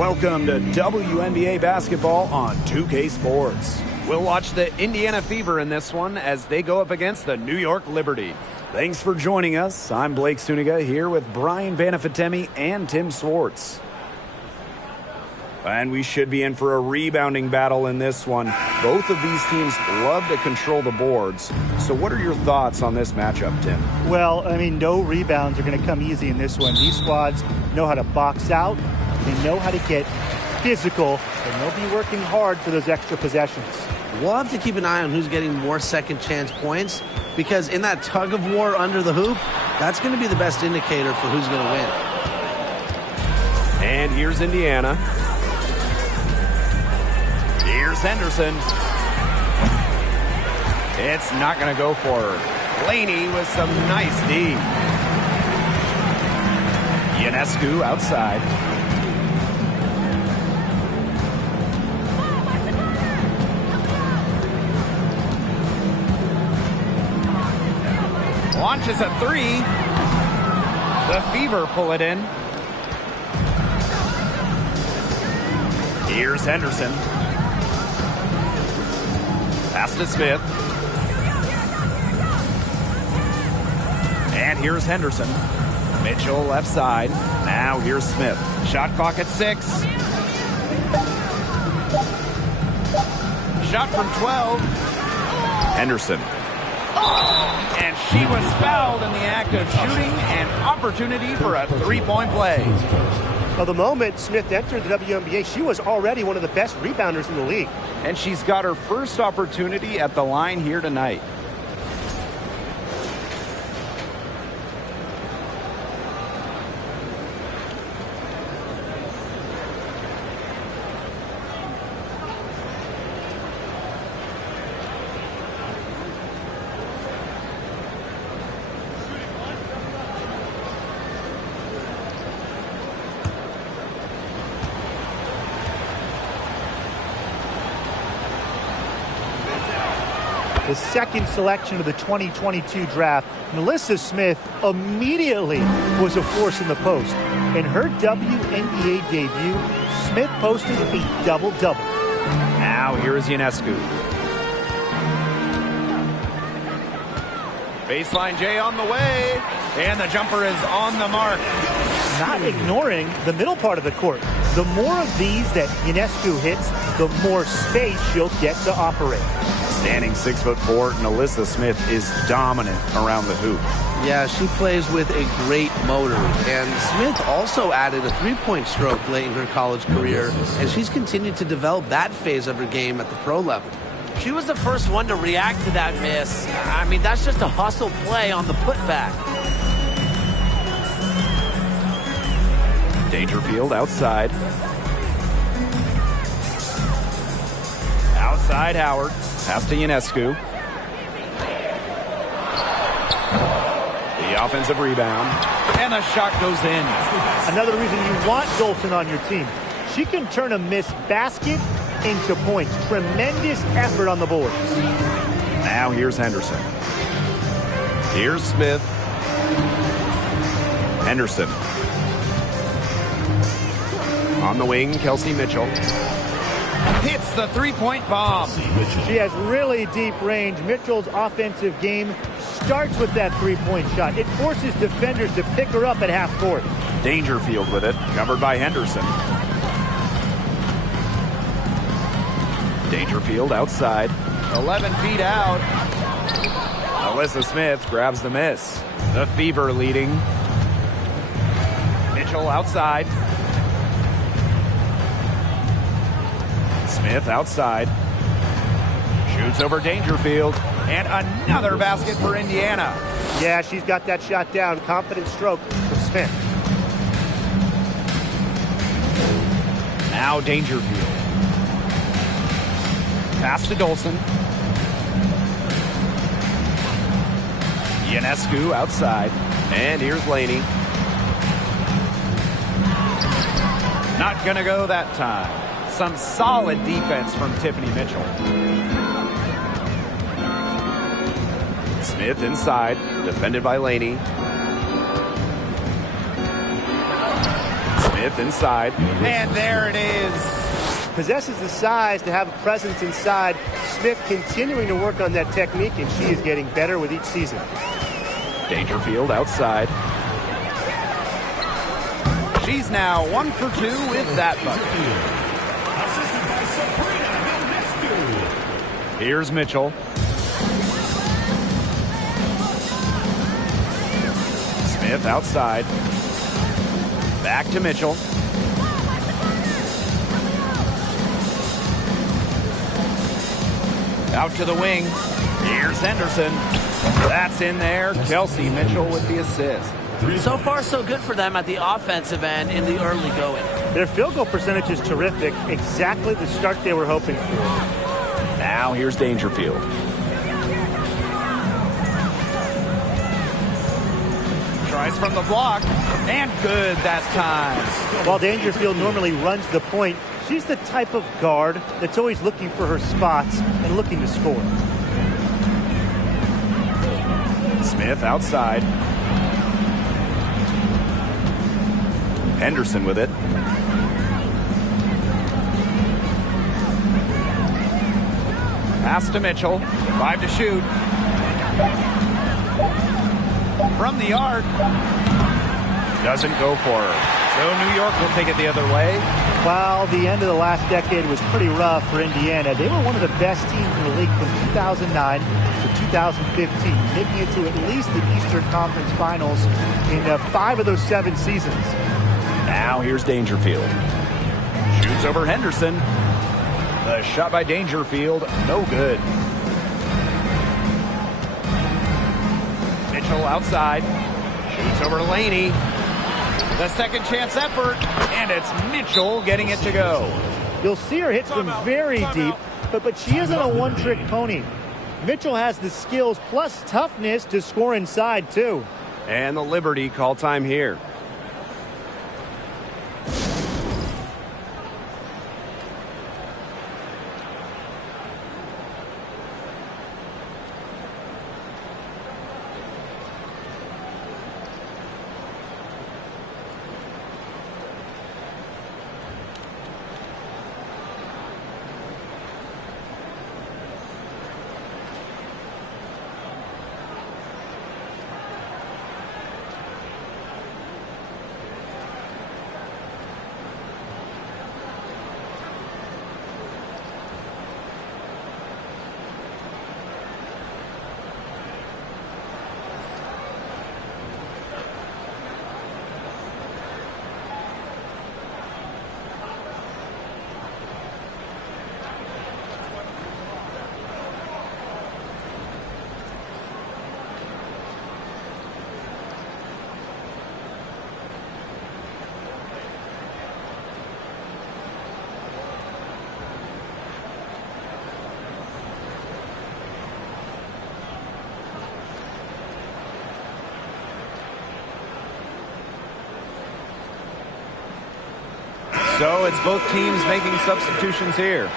Welcome to WNBA basketball on 2K Sports. We'll watch the Indiana Fever in this one as they go up against the New York Liberty. Thanks for joining us. I'm Blake Suniga here with Brian Banafitemi and Tim Swartz. And we should be in for a rebounding battle in this one. Both of these teams love to control the boards. So what are your thoughts on this matchup, Tim? Well, I mean, no rebounds are going to come easy in this one. These squads know how to box out. They know how to get physical, and they'll be working hard for those extra possessions. We'll have to keep an eye on who's getting more second chance points, because in that tug of war under the hoop, that's going to be the best indicator for who's going to win. And here's Indiana. Here's Henderson. It's not going to go for her. Laney with some nice D. Ionescu outside. Launches a three. The Fever pull it in. Here's Henderson. Pass to Smith. And here's Henderson. Mitchell left side. Now here's Smith. Shot clock at 6. Shot from 12. Henderson. And she was fouled in the act of shooting. An opportunity for a three-point play. Well, the moment Smith entered the WNBA, she was already one of the best rebounders in the league. And she's got her first opportunity at the line here tonight. The second selection of the 2022 draft, Melissa Smith immediately was a force in the post. In her WNBA debut, Smith posted a double-double. Now here's Ionescu. Baseline J on the way, and the jumper is on the mark. Not ignoring the middle part of the court. The more of these that Ionescu hits, the more space she'll get to operate. Standing 6'4", Melissa Smith is dominant around the hoop. Yeah, she plays with a great motor. And Smith also added a three-point stroke late in her college career, and she's continued to develop that phase of her game at the pro level. She was the first one to react to that miss. I mean, that's just a hustle play on the putback. Dangerfield outside. Outside Howard. Pass to Ionescu. The offensive rebound. And the shot goes in. Another reason you want Dolson on your team. She can turn a missed basket into points. Tremendous effort on the boards. Now here's Henderson. Here's Smith. Henderson. On the wing, Kelsey Mitchell. Hits the three-point bomb. She has really deep range. Mitchell's offensive game starts with that three-point shot. It forces defenders to pick her up at half court. Dangerfield with it, covered by Henderson. Dangerfield outside. 11 feet out. Melissa Smith grabs the miss. The Fever leading. Mitchell outside. Smith outside. Shoots over Dangerfield. And another basket for Indiana. Yeah, she's got that shot down. Confident stroke for Smith. Now Dangerfield. Pass to Dolson. Ionescu outside. And here's Laney. Not going to go that time. Some solid defense from Tiffany Mitchell. Smith inside, defended by Laney. Smith inside. And there it is. Possesses the size to have a presence inside. Smith continuing to work on that technique, and she is getting better with each season. Dangerfield outside. She's now 1 for 2 with that bucket. Here's Mitchell. Smith outside. Back to Mitchell. Out to the wing. Here's Henderson. That's in there. Kelsey Mitchell with the assist. So far, so good for them at the offensive end in the early going. Their field goal percentage is terrific. Exactly the start they were hoping for. Now here's Dangerfield. Tries from the block, and good that time. While Dangerfield normally runs the point, she's the type of guard that's always looking for her spots and looking to score. Smith outside. Henderson with it. Pass to Mitchell. 5 to shoot. From the arc. Doesn't go for her. So New York will take it the other way. While the end of the last decade was pretty rough for Indiana, they were one of the best teams in the league from 2009 to 2015, making it to at least the Eastern Conference Finals in 5 of those 7 seasons. Now here's Dangerfield. Shoots over Henderson. The shot by Dangerfield, no good. Mitchell outside. Shoots over Laney. The second chance effort, and it's Mitchell getting it to go. You'll see her hit from very deep, but she isn't a one-trick pony. Mitchell has the skills plus toughness to score inside, too. And the Liberty call time here. So it's both teams making substitutions here.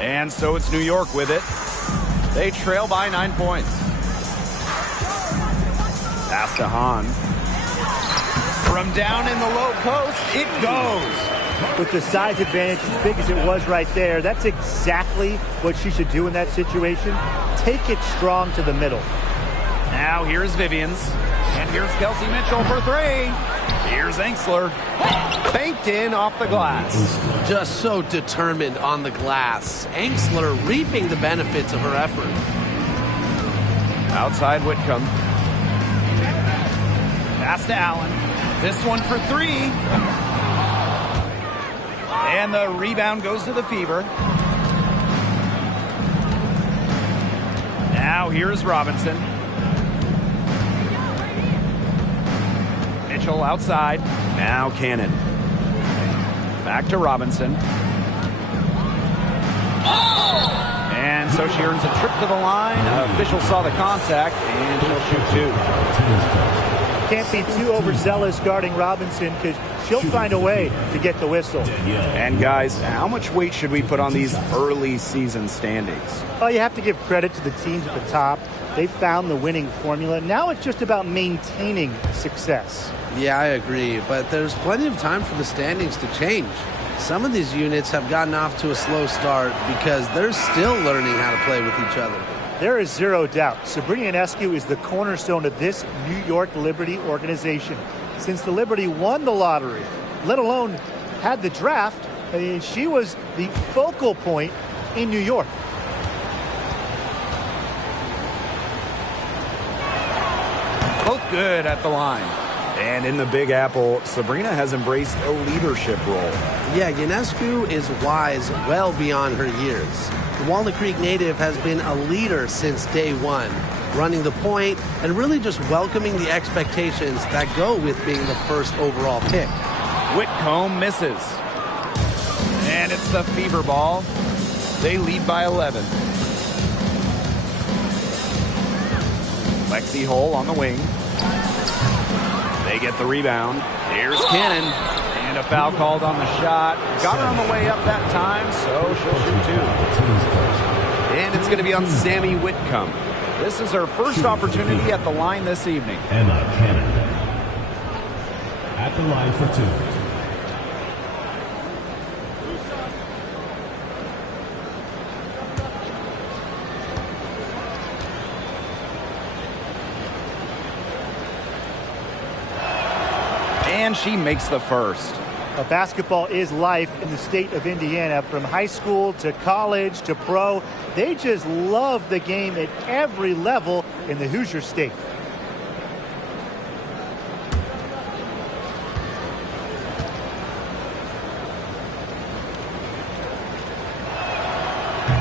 And so it's New York with it. They trail by 9 points. Pass to Hahn. From down in the low post, it goes. With the size advantage as big as it was right there, that's exactly what she should do in that situation. Take it strong to the middle. Now here's Vivians. And here's Kelsey Mitchell for 3. Here's Enksler. Banked in off the glass. Just so determined on the glass. Enksler reaping the benefits of her effort. Outside Whitcomb. Pass to Allen. This one for 3. And the rebound goes to the Fever. Now here's Robinson. Mitchell outside. Now Cannon. Back to Robinson. And so she earns a trip to the line. Official saw the contact, and she'll shoot 2. Can't be too overzealous guarding Robinson because she'll find a way to get the whistle. And guys, how much weight should we put on these early season standings? Well, you have to give credit to the teams at the top. They found the winning formula. Now it's just about maintaining success. Yeah, I agree, but there's plenty of time for the standings to change. Some of these units have gotten off to a slow start because they're still learning how to play with each other. There is zero doubt. Sabrina Ionescu is the cornerstone of this New York Liberty organization. Since the Liberty won the lottery, let alone had the draft, she was the focal point in New York. Both good at the line. And in the Big Apple, Sabrina has embraced a leadership role. Yeah, Ionescu is wise well beyond her years. The Walnut Creek native has been a leader since day one, running the point and really just welcoming the expectations that go with being the first overall pick. Whitcomb misses. And it's the Fever ball. They lead by 11. Lexi Hull on the wing. They get the rebound. Here's Cannon. And a foul called on the shot. Got her on the way up that time, so she'll shoot two. And it's going to be on Sammy Whitcomb. This is her first opportunity at the line this evening. Emma Cannon at the line for two. And she makes the first. Basketball is life in the state of Indiana. From high school to college to pro, they just love the game at every level in the Hoosier State.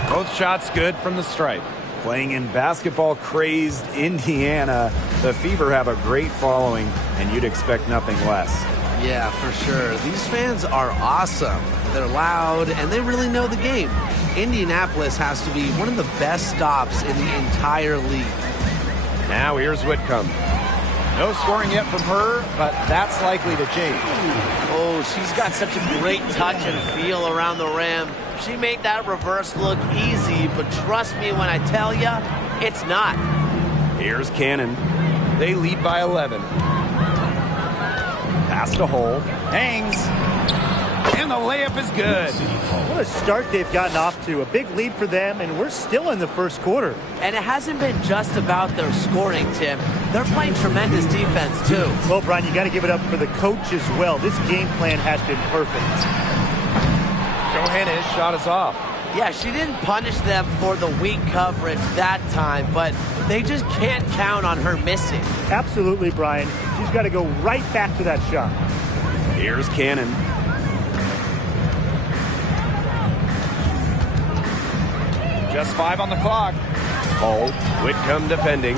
Both shots good from the stripe. Playing in basketball-crazed Indiana, the Fever have a great following, and you'd expect nothing less. Yeah, for sure. These fans are awesome. They're loud, and they really know the game. Indianapolis has to be one of the best stops in the entire league. Now here's Whitcomb. No scoring yet from her, but that's likely to change. Oh, she's got such a great touch and feel around the rim. She made that reverse look easy, but trust me when I tell you, it's not. Here's Cannon. They lead by 11. Pass to Hull. Hangs. And the layup is good. What a start they've gotten off to. A big lead for them, and we're still in the first quarter. And it hasn't been just about their scoring, Tim. They're playing tremendous defense, too. Well, Brian, you got to give it up for the coach as well. This game plan has been perfect. Johannes shot us off. Yeah, she didn't punish them for the weak coverage that time, but they just can't count on her missing. Absolutely, Brian. She's got to go right back to that shot. Here's Cannon. Just 5 on the clock. Hull, Whitcomb defending.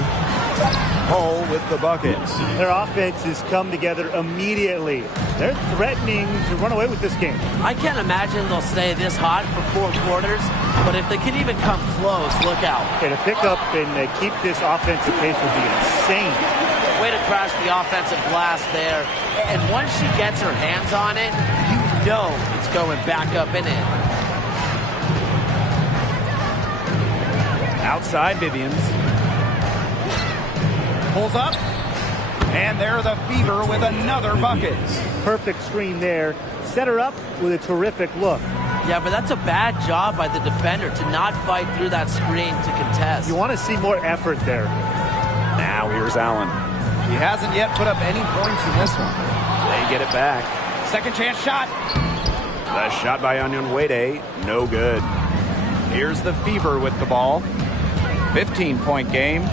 Hull with the bucket. Their offense has come together immediately. They're threatening to run away with this game. I can't imagine they'll stay this hot for 4 quarters, but if they can even come close, look out. Okay, to pick up and keep this offensive pace would be insane. Way to crash the offensive glass there. And once she gets her hands on it, you know it's going back up and in. Outside Vivians. Pulls up. And there the Fever with another bucket. Perfect screen there. Set her up with a terrific look. Yeah, but that's a bad job by the defender to not fight through that screen to contest. You want to see more effort there. Now here's Allen. He hasn't yet put up any points in this one. They get it back. Second chance shot. The shot by Onyenwere, no good. Here's the Fever with the ball. 15-point game.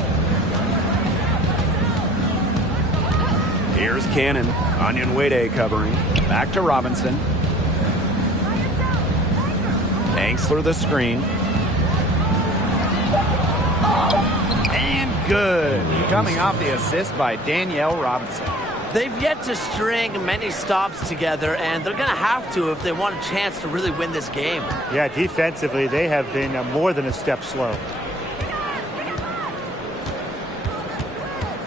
Here's Cannon. Onyenwere covering. Back to Robinson. Hanks through the screen. And good. Coming off the assist by Danielle Robinson. They've yet to string many stops together, and they're going to have to if they want a chance to really win this game. Yeah, defensively, they have been more than a step slow.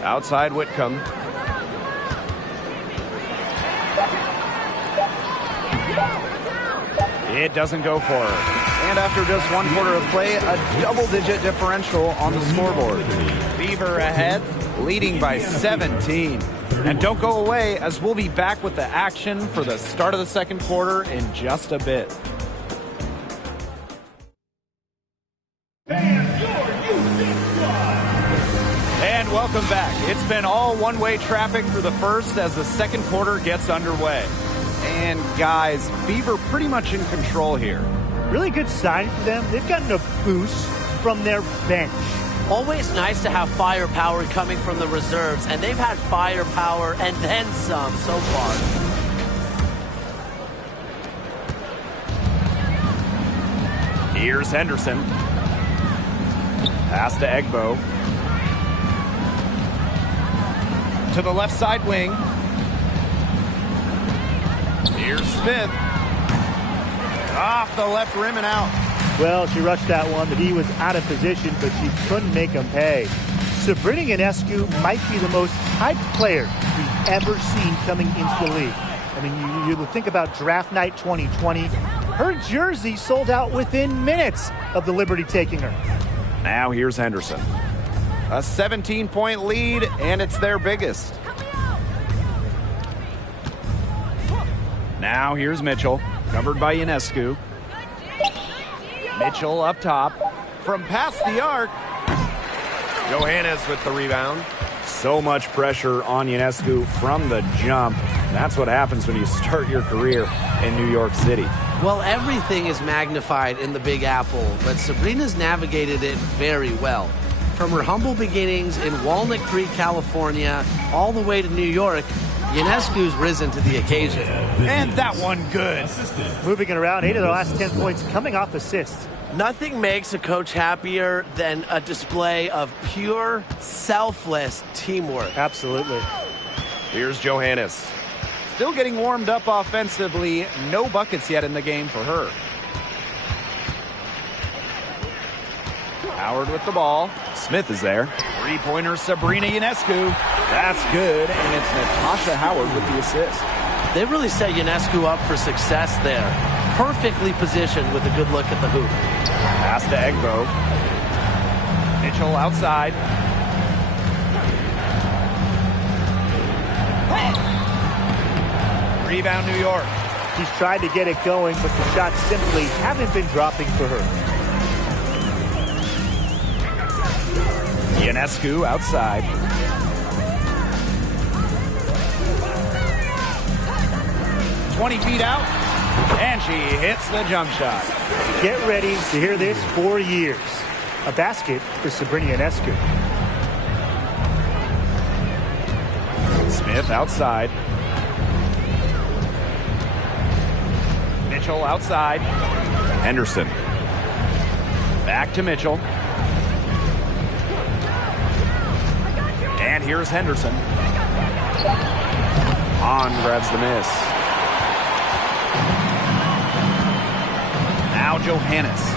Outside Whitcomb. It doesn't go for her. And after just 1 quarter of play, a double-digit differential on the scoreboard. Fever ahead, leading by 17. And don't go away, as we'll be back with the action for the start of the second quarter in just a bit. And welcome back. It's been all one-way traffic for the first as the second quarter gets underway. And guys, Fever pretty much in control here. Really good sign for them. They've gotten a boost from their bench. Always nice to have firepower coming from the reserves, and they've had firepower and then some so far. Here's Henderson. Pass to Egbo. To the left side wing. Here's Smith. Off the left rim and out. Well, she rushed that one, but he was out of position, but she couldn't make him pay. Sabrina Ionescu might be the most hyped player we've ever seen coming into the league. I mean, you think about draft night 2020. Her jersey sold out within minutes of the Liberty taking her. Now here's Henderson. A 17-point lead, and it's their biggest. Now here's Mitchell, covered by Ionescu. Mitchell up top. From past the arc. Johannes with the rebound. So much pressure on Ionescu from the jump. That's what happens when you start your career in New York City. Well, everything is magnified in the Big Apple, but Sabrina's navigated it very well. From her humble beginnings in Walnut Creek, California, all the way to New York, Ionescu's risen to the occasion. And that one good. Moving it around, 8 of the last 10 points coming off assists. Nothing makes a coach happier than a display of pure, selfless teamwork. Absolutely. Here's Johannes. Still getting warmed up offensively. No buckets yet in the game for her. Howard with the ball. Smith is there. Three-pointer Sabrina Ionescu. That's good, and it's Natasha Howard with the assist. They really set Ionescu up for success there. Perfectly positioned with a good look at the hoop. Pass to Egbo. Mitchell outside. Rebound New York. She's tried to get it going, but the shots simply haven't been dropping for her. Ionescu outside. "20 feet out, and she hits the jump shot." Get ready to hear this 4 years. A basket for Sabrina Ionescu. Smith outside. Mitchell outside. Henderson. Back to Mitchell. And here's Henderson. Hahn grabs the miss. Now Johannes.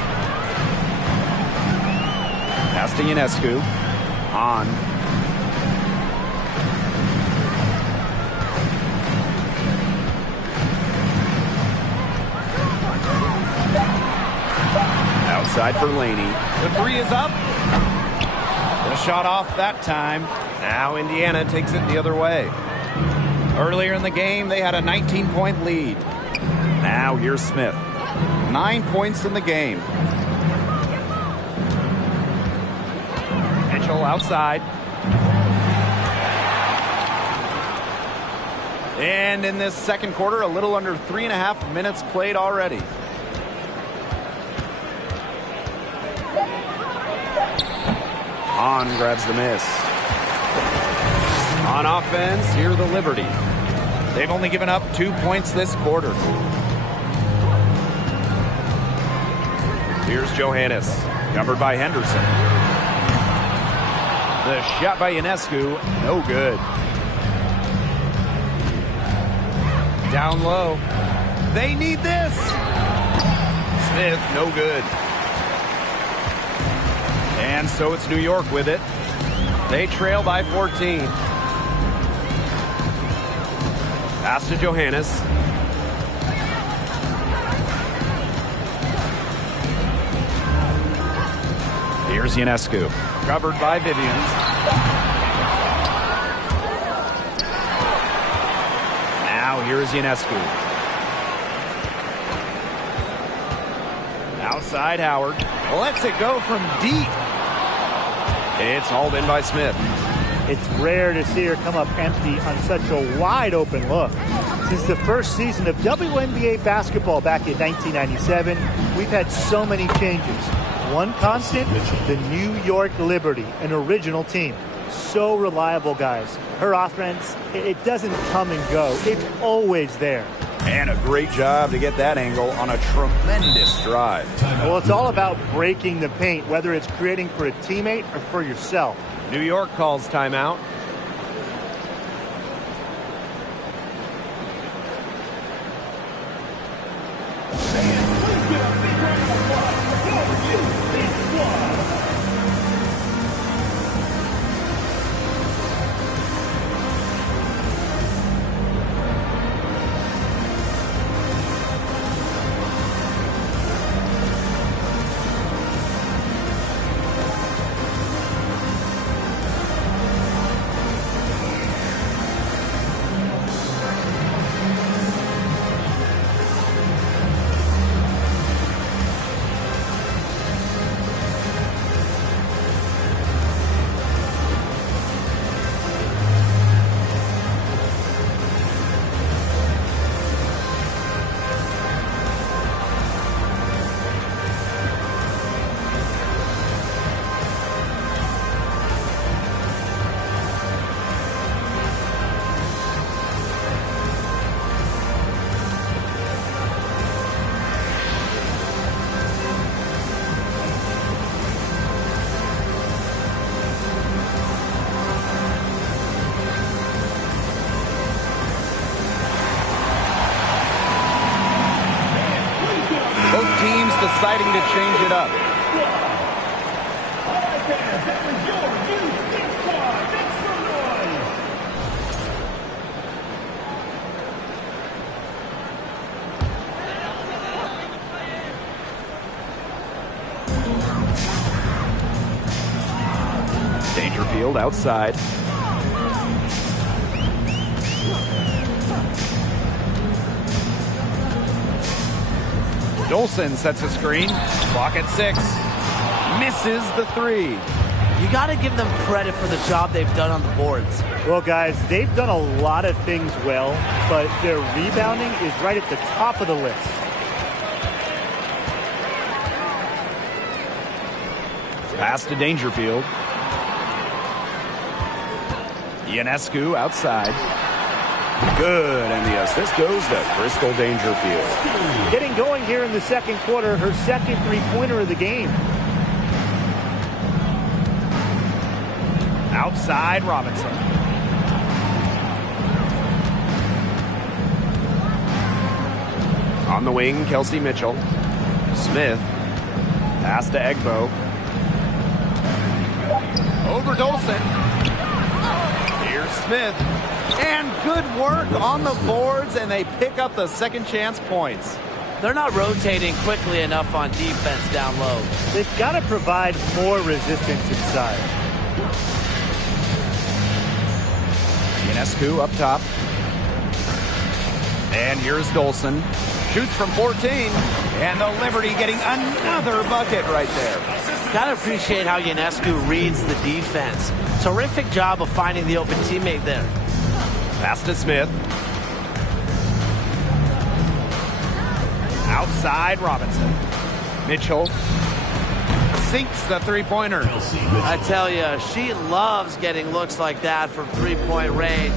Pass to Ionescu. Hahn. Outside for Laney. The three is up. The shot off that time. Now Indiana takes it the other way. Earlier in the game, they had a 19-point lead. Now here's Smith. 9 points in the game. Mitchell outside. And in this second quarter, a little under 3.5 minutes played already. Hahn grabs the miss. On offense, here the Liberty. They've only given up 2 points this quarter. Here's Johannes, covered by Henderson. The shot by Ionescu, no good. Down low. They need this. Smith, no good. And so it's New York with it. They trail by 14. Pass to Johannes. Here's Ionescu. Covered by Vivians. Now here's Ionescu. Outside Howard. Lets it go from deep. It's hauled in by Smith. It's rare to see her come up empty on such a wide open look. Since the first season of WNBA basketball back in 1997, we've had so many changes. One constant, the New York Liberty, an original team. So reliable, guys. Her offense, it doesn't come and go. It's always there. And a great job to get that angle on a tremendous drive. Well, it's all about breaking the paint, whether it's creating for a teammate or for yourself. New York calls timeout. Deciding to change it up. Dangerfield outside. Dolson sets a screen. Clock at 6. Misses the 3. You got to give them credit for the job they've done on the boards. Well, guys, they've done a lot of things well, but their rebounding is right at the top of the list. Pass to Dangerfield. Ionescu outside. Good, and the assist goes to Crystal Dangerfield. Getting going here in the second quarter, her second three-pointer of the game. Outside Robinson. On the wing, Kelsey Mitchell. Smith. Pass to Egbo. Over Dolson. Here's Smith. And good work on the boards, and they pick up the second chance points. They're not rotating quickly enough on defense down low. They've got to provide more resistance inside. Ionescu up top. And here's Dolson. Shoots from 14. And the Liberty getting another bucket right there. Gotta appreciate how Ionescu reads the defense. Terrific job of finding the open teammate there. Pass to Smith. Outside Robinson. Mitchell sinks the three-pointer. I tell you, she loves getting looks like that from three-point range.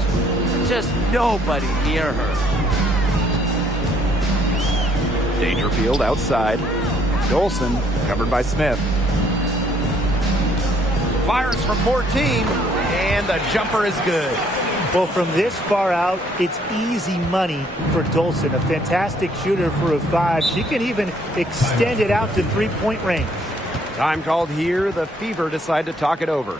Just nobody near her. Dangerfield outside. Dolson covered by Smith. Fires from 14, and the jumper is good. Well, from this far out, it's easy money for Dolson. A fantastic shooter for a 5. She can even extend it out to three-point range. Time called here. The Fever decide to talk it over.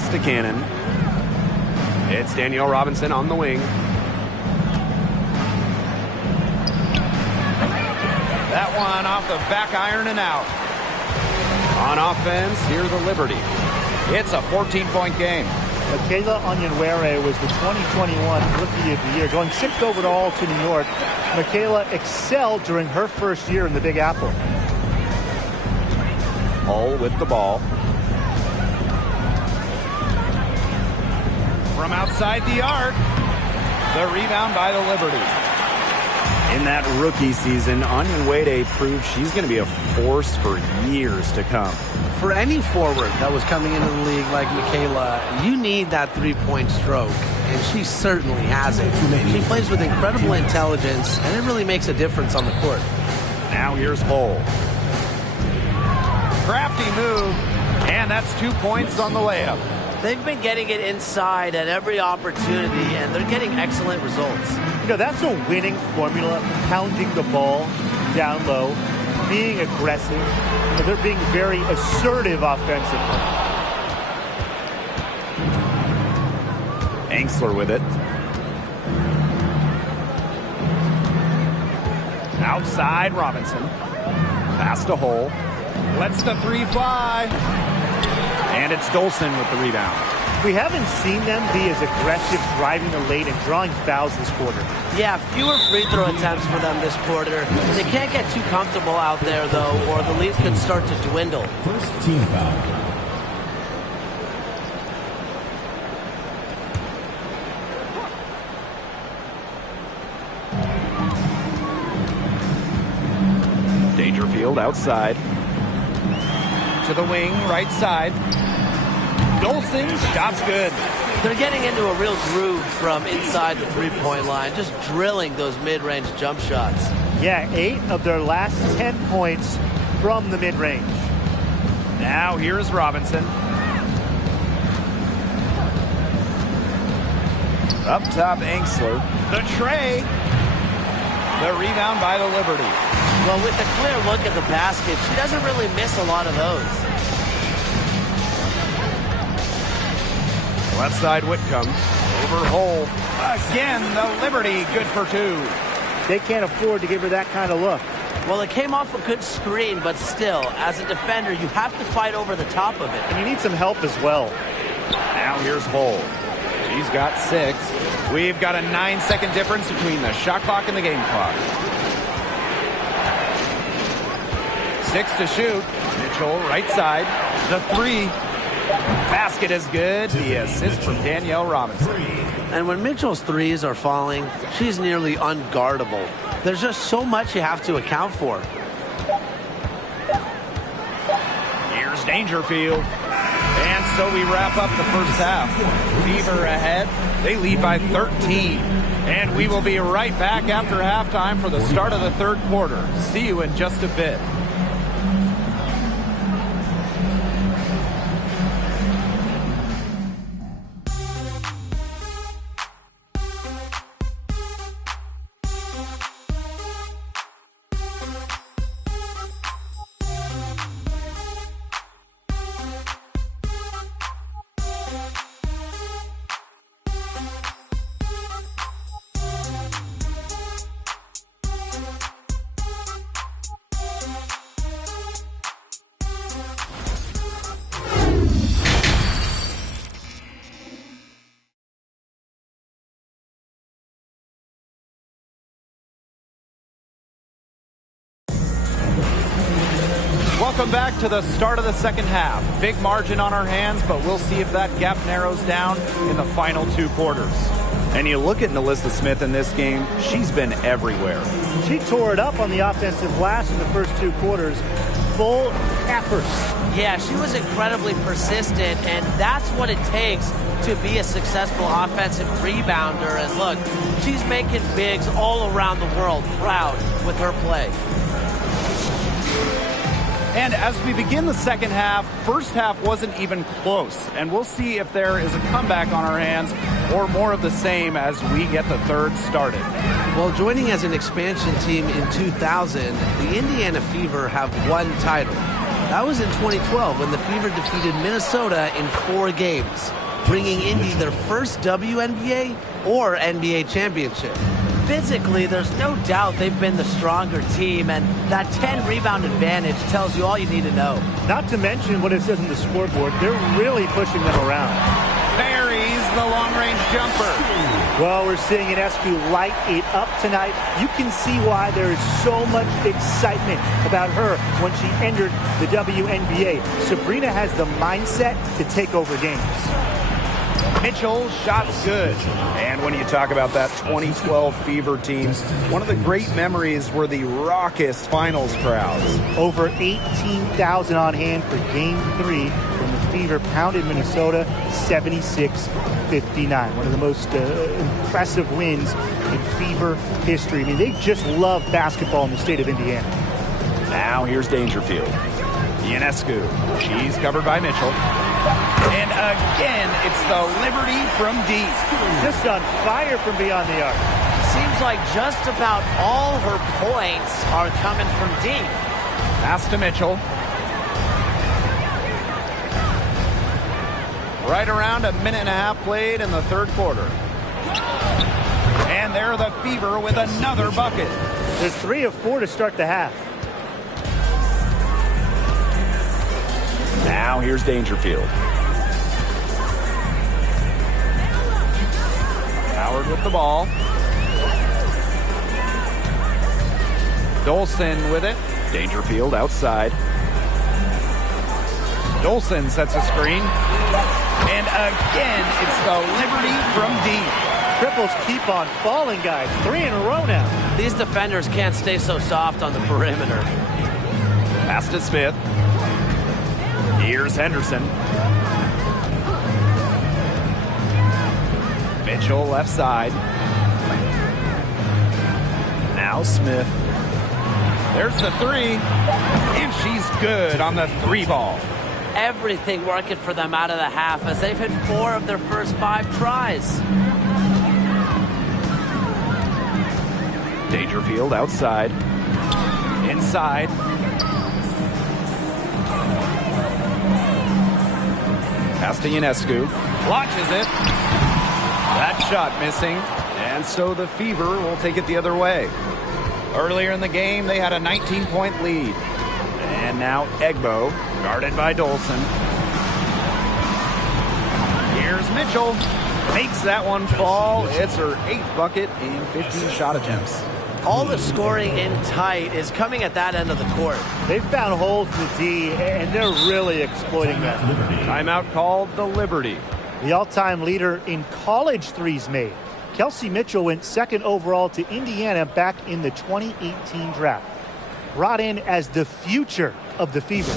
Pass to Cannon. It's Danielle Robinson on the wing. That one off the back iron and out. On offense, here the Liberty. It's a 14-point game. Michaela Onyenwere was the 2021 Rookie of the Year. Going 6th overall to New York, Michaela excelled during her first year in the Big Apple. Hull with the ball. From outside the arc, the rebound by the Liberty. In that rookie season, Onyenwere proved she's going to be a force for years to come. For any forward that was coming into the league like Michaela, you need that three-point stroke, and she certainly has it. She plays with incredible intelligence, and it really makes a difference on the court. Now here's Hull. Crafty move, and that's 2 points on the layup. They've been getting it inside at every opportunity, and they're getting excellent results. You know, that's a winning formula, pounding the ball down low, being aggressive, and they're being very assertive offensively. Angsler with it. Outside Robinson. Pass to Hull. Lets the three fly. And it's Dolson with the rebound. We haven't seen them be as aggressive driving the lane and drawing fouls this quarter. Yeah, fewer free throw attempts for them this quarter. They can't get too comfortable out there, though, or the lead could start to dwindle. First team foul. Dangerfield outside. To the wing, right side. Dolson, shot's good. They're getting into a real groove from inside the three-point line, just drilling those mid-range jump shots. Yeah, 8 of their last 10 points from the mid-range. Now here's Robinson. Up top, Angsler. The tray. The rebound by the Liberty. Well, with a clear look at the basket, she doesn't really miss a lot of those. Left side Whitcomb. Over Hull. Again, the Liberty good for 2. They can't afford to give her that kind of look. Well, it came off a good screen, but still, as a defender, you have to fight over the top of it. And you need some help as well. Now here's Hull. She's got 6. We've got a 9-second difference between the shot clock and the game clock. 6 to shoot. Mitchell, right side. The 3. Basket is good. The assist from Danielle Robinson. And when Mitchell's threes are falling, she's nearly unguardable. There's just so much you have to account for. Here's Dangerfield. And so we wrap up the first half. Fever ahead. They lead by 13. And we will be right back after halftime for the start of the third quarter. See you in just a bit. Welcome back to the start of the second half. Big margin on our hands, but we'll see if that gap narrows down in the final 2 quarters. And you look at Nalissa Smith in this game, she's been everywhere. She tore it up on the offensive glass in the first 2 quarters. Full efforts. Yeah, she was incredibly persistent, and that's what it takes to be a successful offensive rebounder. And look, she's making bigs all around the world proud with her play. And as we begin the second half, first half wasn't even close. And we'll see if there is a comeback on our hands or more of the same as we get the third started. Well, joining as an expansion team in 2000, the Indiana Fever have 1 title. That was in 2012 when the Fever defeated Minnesota in 4 games, bringing Indy their first WNBA or NBA championship. Physically, there's no doubt they've been the stronger team, and that 10 rebound advantage tells you all you need to know. Not to mention what it says on the scoreboard, they're really pushing them around. Buries the long-range jumper. Well, we're seeing Ionescu light it up tonight. You can see why there is so much excitement about her when she entered the WNBA. Sabrina has the mindset to take over games. Mitchell's shot's good. And when you talk about that 2012 Fever team, one of the great memories were the raucous finals crowds. Over 18,000 on hand for Game 3 when the Fever pounded Minnesota 76-59. One of the most impressive wins in Fever history. I mean, they just love basketball in the state of Indiana. Now here's Dangerfield. Ionescu. She's covered by Mitchell. And again, it's the Liberty from deep. Just on fire from beyond the arc. Seems like just about all her points are coming from deep. Pass to Mitchell. Right around a minute and a half played in the third quarter. And there the Fever with another bucket. There's 3 of 4 to start the half. Now here's Dangerfield. Howard with the ball. Dolson with it. Dangerfield outside. Dolson sets a screen. And again, it's the Liberty from deep. Triples keep on falling, guys. 3 in a row now. These defenders can't stay so soft on the perimeter. Pass to Smith. Here's Henderson. Mitchell left side. Now Smith. There's the 3. And she's good on the 3 ball. Everything working for them out of the half as they've hit 4 of their first 5 tries. Dangerfield outside. Inside. Pass to Ionescu. Launches it. That shot missing. And so the Fever will take it the other way. Earlier in the game, they had a 19-point lead. And now Egbo, guarded by Dolson. Here's Mitchell. Makes that one fall. It's her 8th bucket in 15 shot attempts. All the scoring in tight is coming at that end of the court. They've found holes in the D, and they're really exploiting that. Timeout called the Liberty. The all-time leader in college threes made. Kelsey Mitchell went 2nd overall to Indiana back in the 2018 draft. Brought in as the future of the Fever.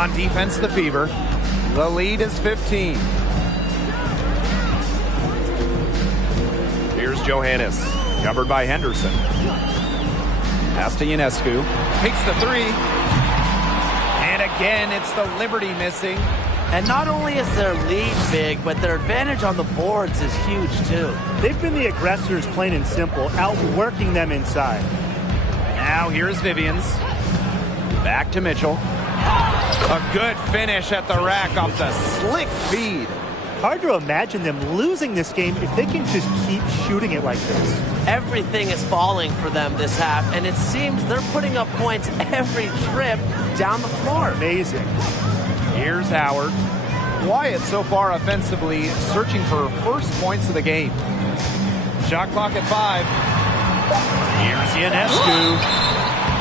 On defense, the Fever. The lead is 15. Here's Johannes, covered by Henderson. Pass to Ionescu. Takes the three. And again, it's the Liberty missing. And not only is their lead big, but their advantage on the boards is huge, too. They've been the aggressors, plain and simple, outworking them inside. Now here's Vivians. Back to Mitchell. A good finish at the rack off the slick feed. Hard to imagine them losing this game if they can just keep shooting it like this. Everything is falling for them this half, and it seems they're putting up points every trip down the floor. Amazing. Here's Howard. Wyatt so far offensively searching for first points of the game. Shot clock at 5. Here's Ionescu.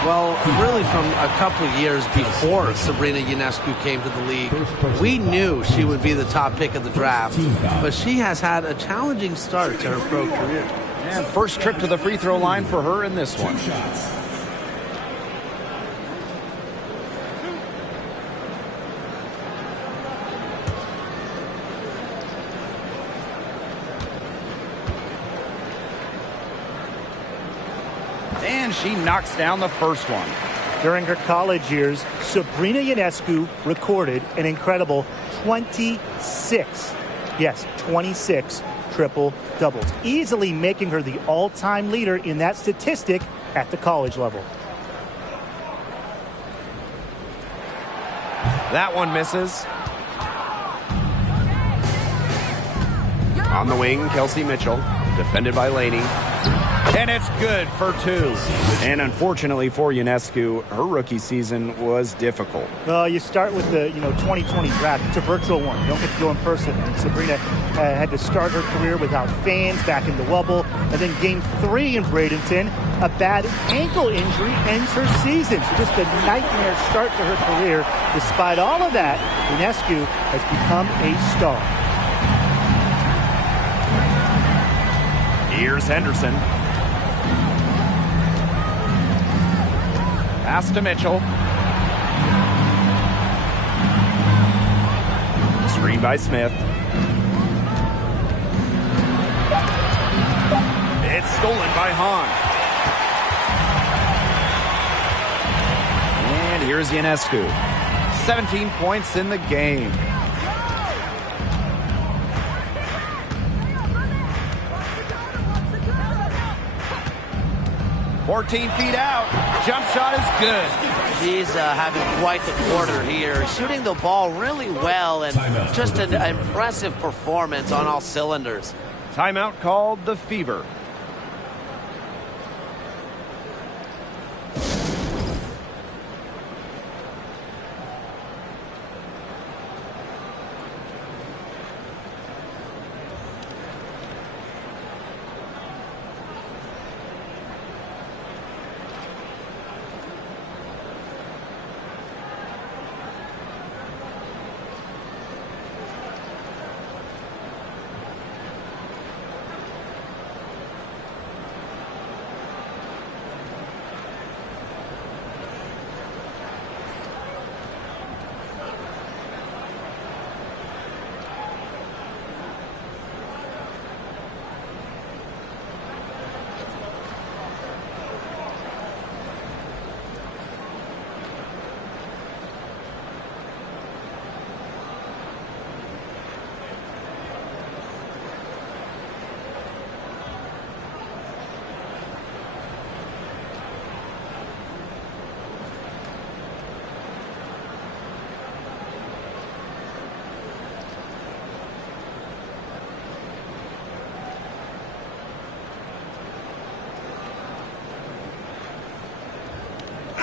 Well, really from a couple of years before Sabrina Ionescu came to the league, we knew she would be the top pick of the draft, but she has had a challenging start to her pro career. And first trip to the free throw line for her in this one. And she knocks down the first one. During her college years, Sabrina Ionescu recorded an incredible 26. Yes, 26 triple-doubles, easily making her the all-time leader in that statistic at the college level. That one misses. On the wing, Kelsey Mitchell, defended by Laney. And it's good for 2. And unfortunately for Ionescu, her rookie season was difficult. Well, you start with the 2020 draft. It's a virtual one. You don't get to go in person. And Sabrina had to start her career without fans back in the Wubble. And then game 3 in Bradenton, a bad ankle injury ends her season. So just a nightmare start to her career. Despite all of that, Ionescu has become a star. Here's Henderson. Pass to Mitchell. Screen by Smith. It's stolen by Hahn. And here's Ionescu. 17 points in the game. "14 feet out. Jump shot is good." He's having quite the quarter here, shooting the ball really well, and just an impressive performance on all cylinders. Timeout called the Fever.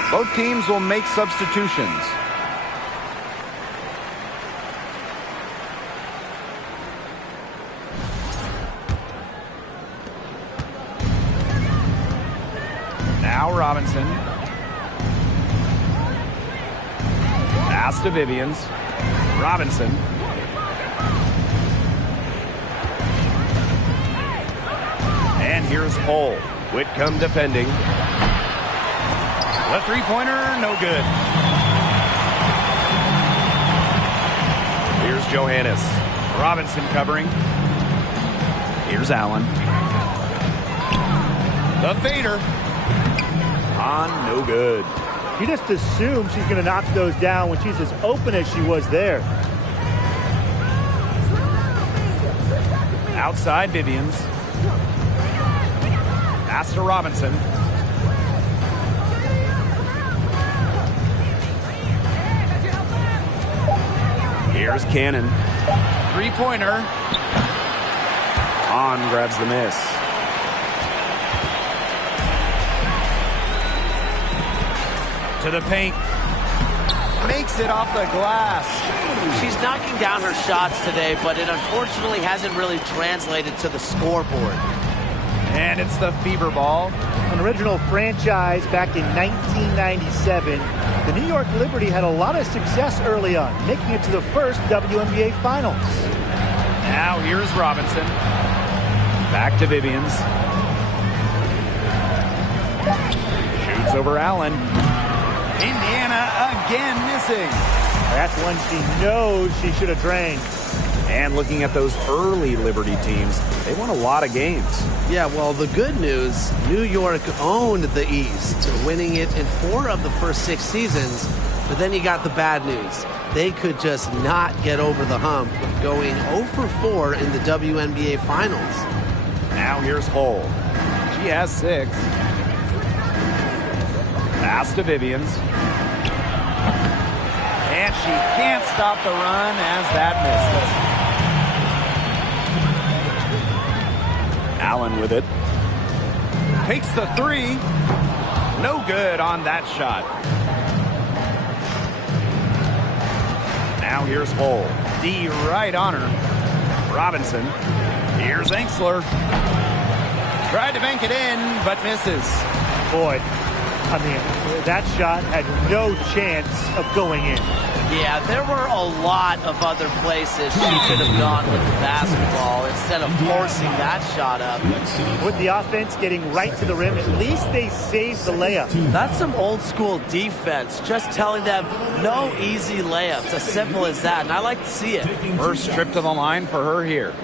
Both teams will make substitutions. Now Robinson. Pass to Vivians. Robinson. And here's Hull. Whitcomb defending. The three-pointer, no good. Here's Johannes. Robinson covering. Here's Allen. The fader. On, no good. You just assume she's going to knock those down when she's as open as she was there. Outside Vivians. Pass to Robinson. Here's Cannon. Three-pointer. On grabs the miss. To the paint. Makes it off the glass. She's knocking down her shots today, but it unfortunately hasn't really translated to the scoreboard. And it's the Fever ball. An original franchise back in 1997, the New York Liberty had a lot of success early on, making it to the first WNBA Finals. Now here's Robinson. Back to Vivians. Shoots over Allen. Indiana again missing. That's one she knows she should have drained. And looking at those early Liberty teams, they won a lot of games. Yeah, well, the good news, New York owned the East, winning it in 4 of the first 6 seasons. But then you got the bad news. They could just not get over the hump, going 0 for 4 in the WNBA Finals. Now here's Hull. She has 6. Pass to Vivians. And she can't stop the run as that misses. Allen with it. Takes the 3. No good on that shot. Now here's Hull. D right on her. Robinson. Here's Enksler. Tried to bank it in, but misses. Boy, I mean, that shot had no chance of going in. Yeah, there were a lot of other places she could have gone with the basketball instead of forcing that shot up. With the offense getting right to the rim, at least they saved the layup. That's some old school defense, just telling them no easy layups, as simple as that, and I like to see it. First trip to the line for her here.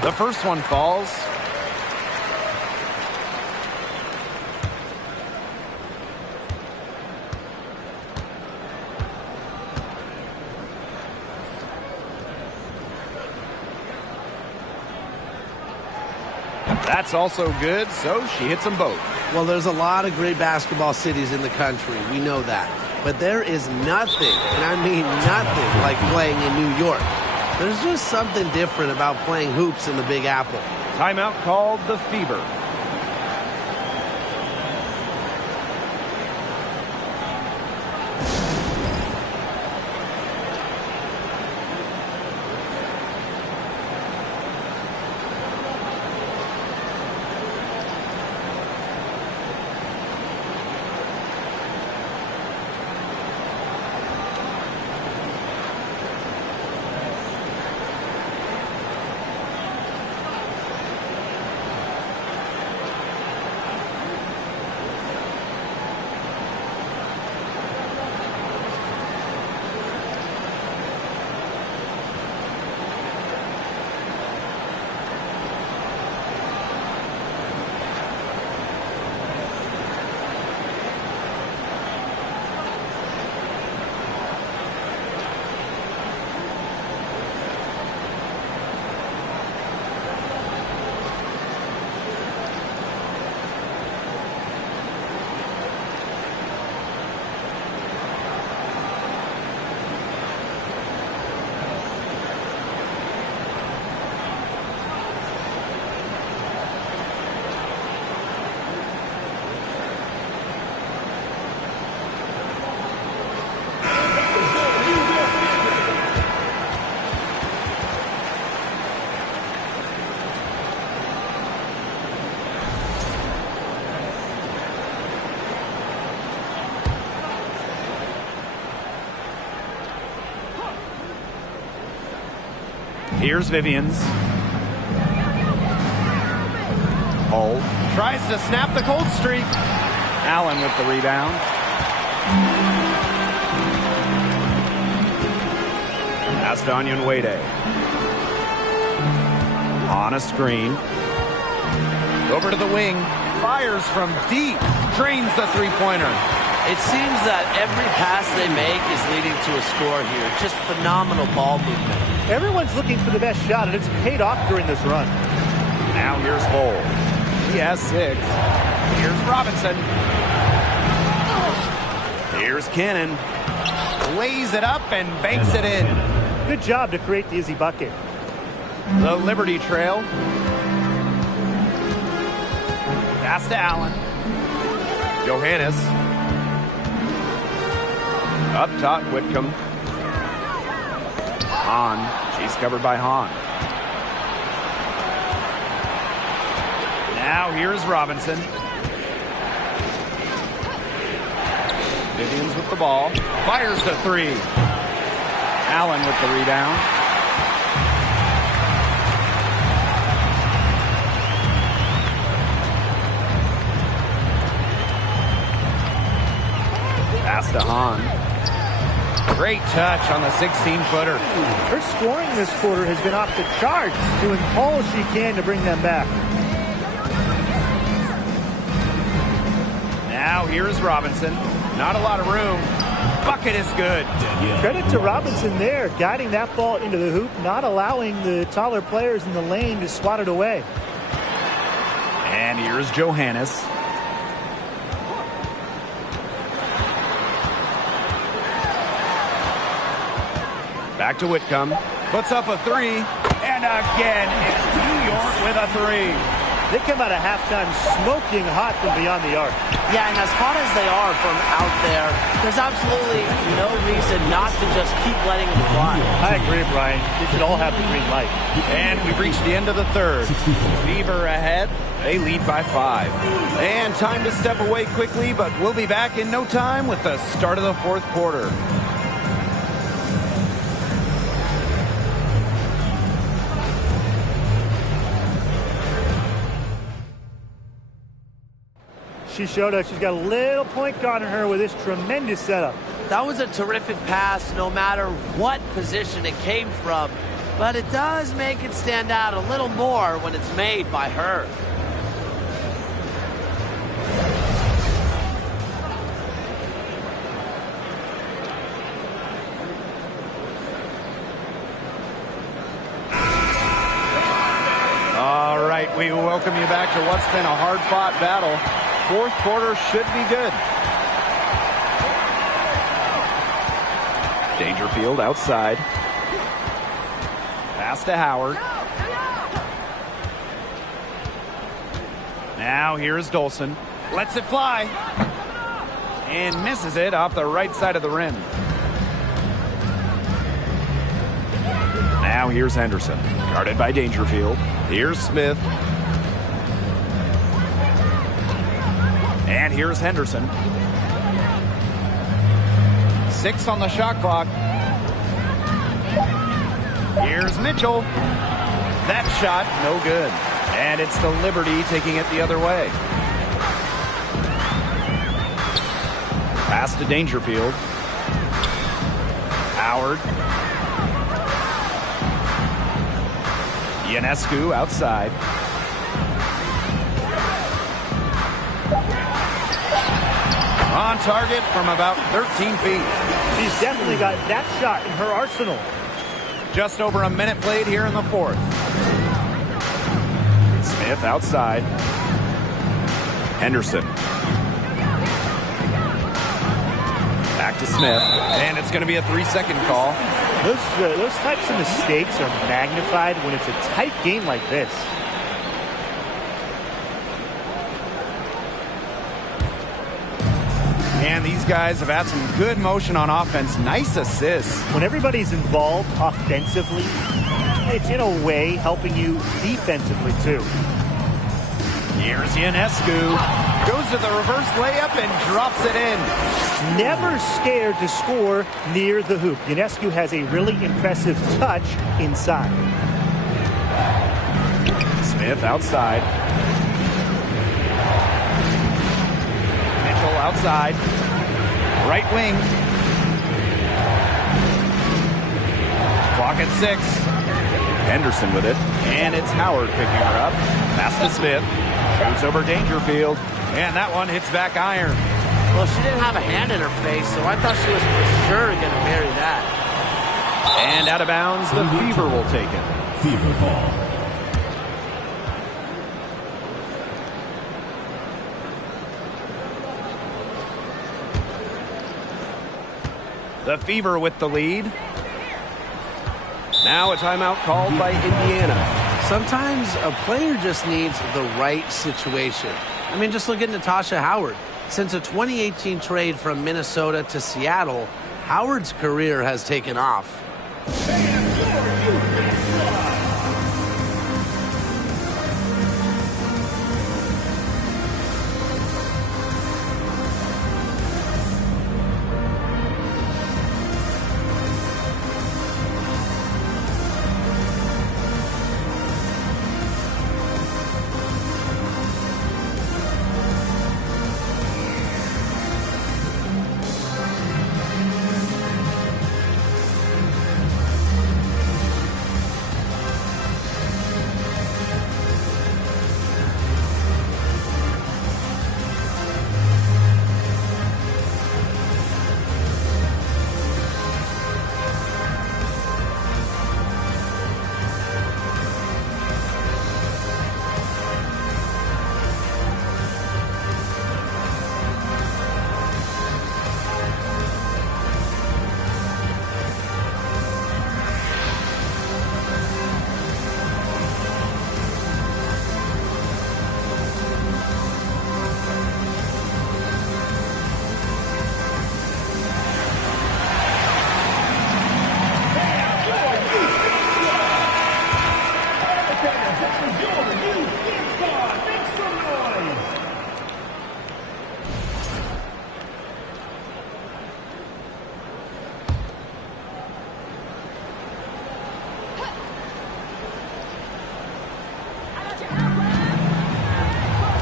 The first one falls. That's also good, so she hits them both. Well, there's a lot of great basketball cities in the country. We know that. But there is nothing, and I mean nothing, like playing in New York. There's just something different about playing hoops in the Big Apple. Timeout called the Fever. Here's Vivians. Hull tries to snap the cold streak. Allen with the rebound. Pass to Onyenwere. On a screen. Over to the wing. Fires from deep. Drains the three-pointer. It seems that every pass they make is leading to a score here. Just phenomenal ball movement. Everyone's looking for the best shot, and it's paid off during this run. Now here's Hull. He has 6. Here's Robinson. Here's Cannon. Lays it up and banks it in. Good job to create the easy bucket. The Liberty trail. Pass to Allen. Johannes. Up top, Whitcomb. Hahn. She's covered by Hahn. Now here's Robinson. Vivians with the ball. Fires the 3. Allen with the rebound. Pass to Hahn. Great touch on the 16-footer. Her scoring this quarter has been off the charts, doing all she can to bring them back. Now here's Robinson. Not a lot of room. Bucket is good. Credit to Robinson there, guiding that ball into the hoop, not allowing the taller players in the lane to swat it away. And here's Johannes. Back to Whitcomb. Puts up a 3. And again, it's New York with a 3. They come out of halftime smoking hot from beyond the arc. Yeah, and as hot as they are from out there, there's absolutely no reason not to just keep letting them fly. I agree, Brian. They should all have the green light. And we've reached the end of the third. Fever ahead. They lead by 5. And time to step away quickly, but we'll be back in no time with the start of the fourth quarter. She showed us she's got a little point guard in her with this tremendous setup. That was a terrific pass no matter what position it came from, but it does make it stand out a little more when it's made by her. All right, we welcome you back to what's been a hard-fought battle. Fourth quarter should be good. Dangerfield outside. Pass to Howard. Now here's Dolson. Lets it fly. And misses it off the right side of the rim. Now here's Henderson. Guarded by Dangerfield. Here's Smith. And here's Henderson. 6 on the shot clock. Here's Mitchell. That shot, no good. And it's the Liberty taking it the other way. Pass to Dangerfield. Howard. Ionescu outside. On target from about 13 feet. She's definitely got that shot in her arsenal. Just over a minute played here in the fourth. Smith outside. Henderson. Back to Smith. And it's going to be a 3-second call. Those types of mistakes are magnified when it's a tight game like this. And these guys have had some good motion on offense. Nice assists. When everybody's involved offensively, it's in a way helping you defensively too. Here's Ionescu. Goes to the reverse layup and drops it in. Never scared to score near the hoop. Ionescu has a really impressive touch inside. Smith outside. Mitchell outside. Right wing. Clock at 6. Henderson with it. And it's Howard picking her up. Pass to Smith. Shoots over Dangerfield. And that one hits back iron. Well, she didn't have a hand in her face, so I thought she was for sure going to bury that. And out of bounds, the Fever will take it. Fever ball. The Fever with the lead. Now a timeout called by Indiana. Sometimes a player just needs the right situation. I mean, just look at Natasha Howard. Since a 2018 trade from Minnesota to Seattle, Howard's career has taken off.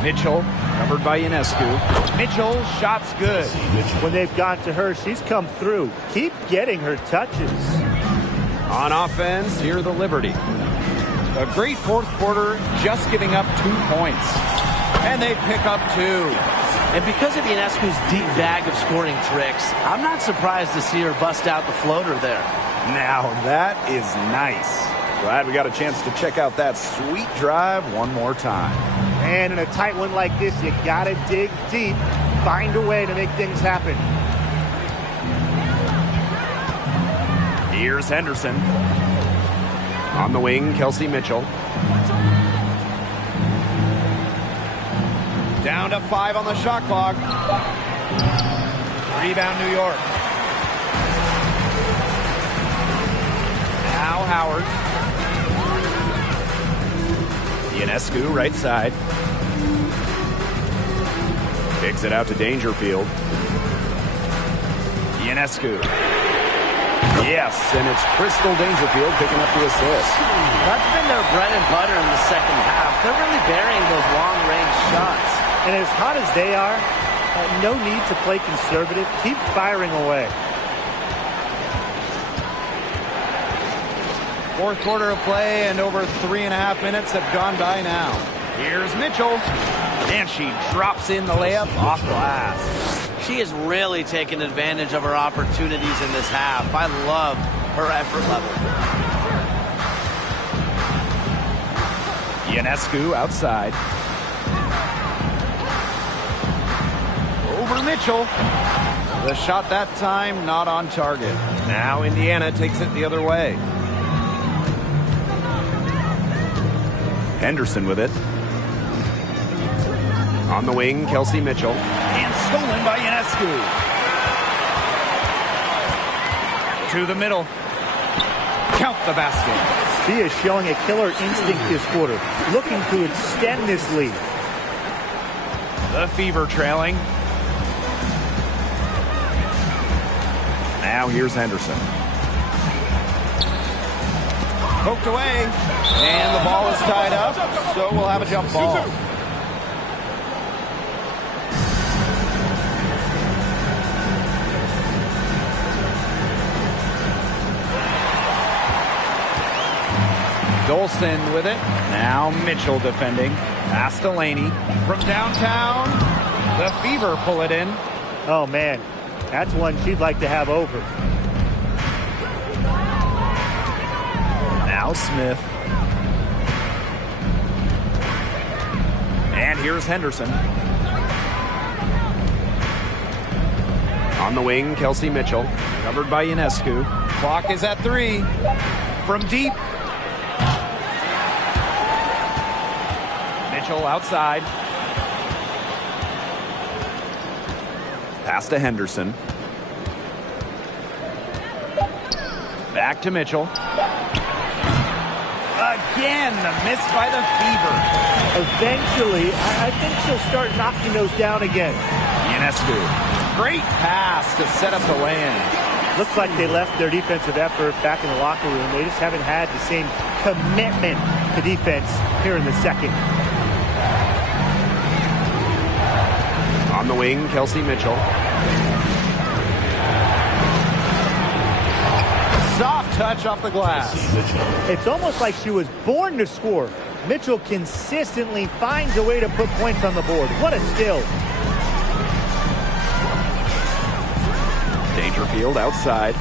Mitchell, covered by Ionescu. Mitchell, shot's good. When they've gotten to her, she's come through. Keep getting her touches. On offense, here the Liberty. A great fourth quarter, just giving up 2 points. And they pick up 2. And because of Ionescu's deep bag of scoring tricks, I'm not surprised to see her bust out the floater there. Now that is nice. Glad we got a chance to check out that sweet drive one more time. And in a tight one like this, you gotta dig deep, find a way to make things happen. Here's Henderson. On the wing, Kelsey Mitchell. Down to 5 on the shot clock. Rebound, New York. Now Howard. Ionescu, right side. Kicks it out to Dangerfield. Ionescu. Yes, and it's Crystal Dangerfield picking up the assist. That's been their bread and butter in the second half. They're really burying those long-range shots. And as hot as they are, no need to play conservative. Keep firing away. Fourth quarter of play, and over 3.5 minutes have gone by now. Here's Mitchell, and she drops in the layup off glass. She is really taking advantage of her opportunities in this half. I love her effort level. Ionescu outside. Over Mitchell. The shot that time not on target. Now Indiana takes it the other way. Henderson with it. On the wing, Kelsey Mitchell. And stolen by Ionescu. To the middle. Count the basket. She is showing a killer instinct this quarter, looking to extend this lead. The Fever trailing. Now here's Henderson. Poked away. And the ball is tied up, so we'll have a jump ball. Dolson with it. Now Mitchell defending. Pass to Laney. From downtown, the Fever pull it in. Oh, man. That's one she'd like to have over. Now Smith. And here's Henderson. On the wing, Kelsey Mitchell. Covered by Ionescu. Clock is at 3. From deep. Mitchell outside. Pass to Henderson. Back to Mitchell. Again, the miss by the Fever. Eventually, I think she'll start knocking those down again. Ionescu. Great pass to set up the land. Looks like they left their defensive effort back in the locker room. They just haven't had the same commitment to defense here in the second. On the wing, Kelsey Mitchell. Soft touch off the glass. It's almost like she was born to score. Mitchell consistently finds a way to put points on the board. What a skill. Dangerfield outside.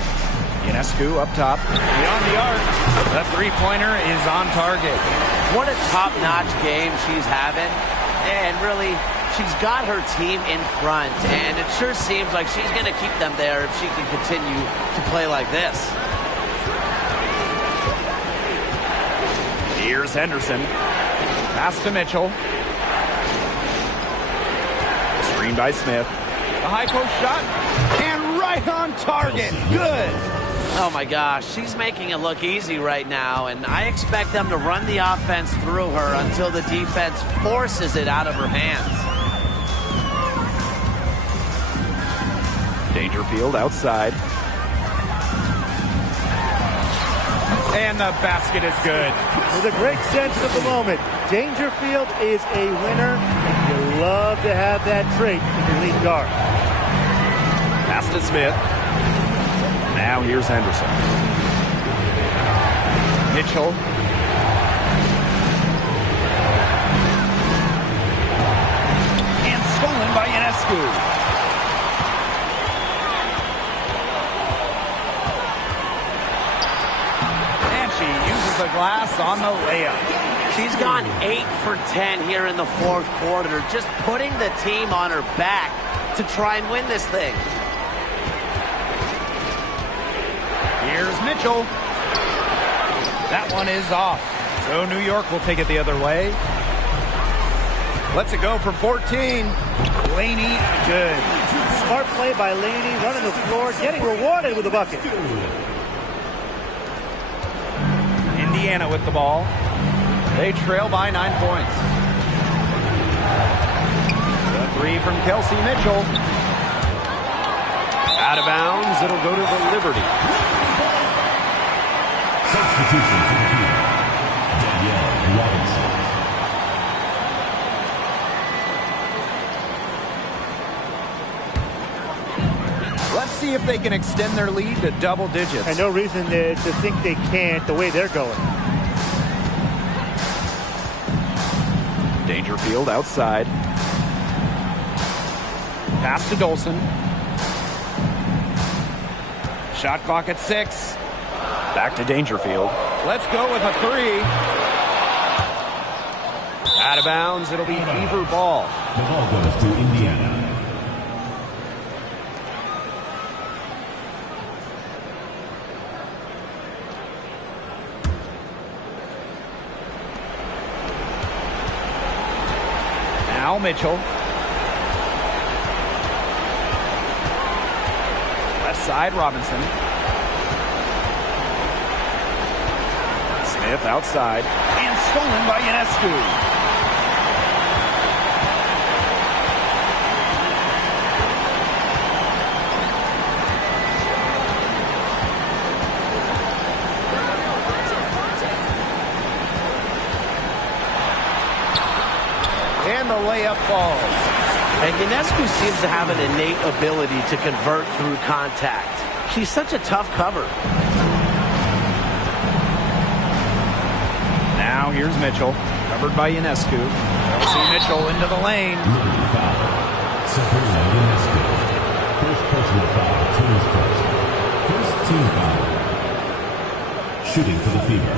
Ionescu up top. Beyond the arc. The three-pointer is on target. What a top-notch game she's having. And really, she's got her team in front. And it sure seems like she's going to keep them there if she can continue to play like this. Here's Henderson. Pass to Mitchell. Screen by Smith. The high post shot. And right on target. Good. Oh my gosh, she's making it look easy right now, and I expect them to run the offense through her until the defense forces it out of her hands. Dangerfield outside. And the basket is good. With a great sense of the moment. Dangerfield is a winner, and you love to have that trait in your lead guard. Pass to Smith. Now here's Henderson. Mitchell. And stolen by Ionescu. The glass on the layup. She's gone 8 for 10 here in the fourth quarter, just putting the team on her back to try and win this thing. Here's Mitchell. That one is off. So New York will take it the other way. Lets it go from 14. Laney, good. Smart play by Laney, running the floor, getting rewarded with a bucket. Indiana with the ball. They trail by 9 points. The three from Kelsey Mitchell. Out of bounds. It'll go to the Liberty. Substitution for the team. Danielle Robinson. Let's see if they can extend their lead to double digits. And no reason to think they can't the way they're going. Dangerfield outside. Pass to Dolson. Shot clock at 6. Back to Dangerfield. Let's go with a 3. Out of bounds. It'll be Fever ball. The ball goes to Indiana. Now Mitchell. Left side, Robinson. Smith outside. And stolen by Ionescu. And the layup falls. And Ionescu seems to have an innate ability to convert through contact. She's such a tough cover. Now here's Mitchell, covered by Ionescu. Chelsea Mitchell into the lane. Liberty foul. Sabrina Ionescu. First personal foul. Team's first team foul. Shooting for the Fever.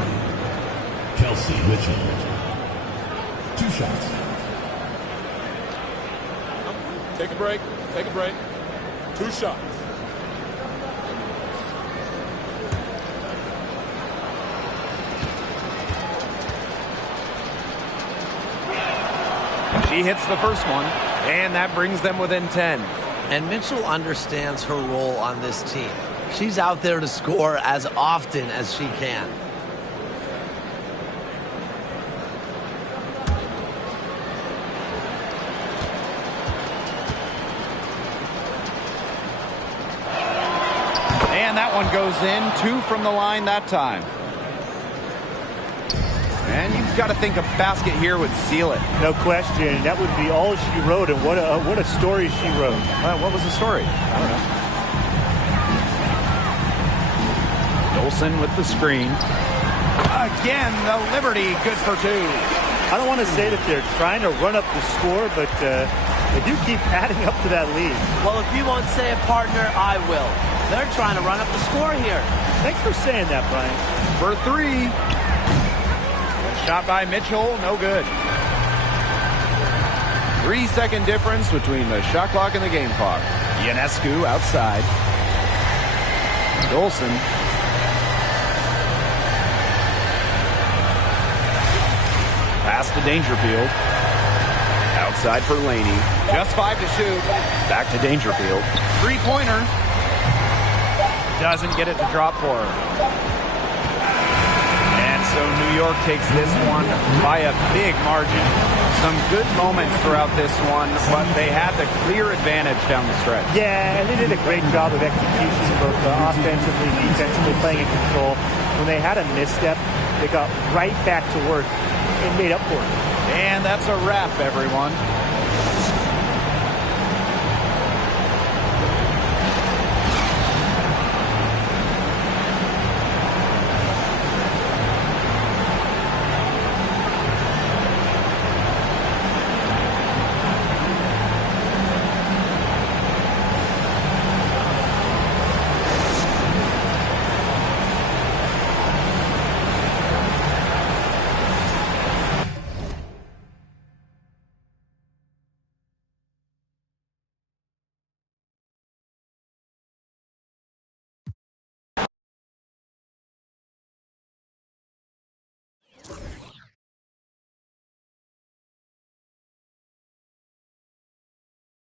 Kelsey Mitchell. 2 shots. Take a break. Take a break. 2 shots. She hits the first one, and that brings them within 10. And Mitchell understands her role on this team. She's out there to score as often as she can. And that one goes in. 2 from the line that time. And you've got to think a basket here would seal it. No question. That would be all she wrote, and what a story she wrote. What was the story? I don't know. Dolson with the screen. Again, the Liberty, good for 2. I don't want to say that they're trying to run up the score, but they do keep adding up to that lead. Well, if you won't say it, partner, I will. They're trying to run up the score here. Thanks for saying that, Brian. For 3. Shot by Mitchell, no good. 3-second difference between the shot clock and the game clock. Ionescu outside. Dolson. Past the Dangerfield. Outside for Laney. Just 5 to shoot. Back to Dangerfield. 3-pointer. Doesn't get it to drop for her. So New York takes this one by a big margin. Some good moments throughout this one, but they had the clear advantage down the stretch. Yeah, and they did a great job of execution, both offensively, defensively, playing in control. When they had a misstep, they got right back to work and made up for it. And that's a wrap, everyone.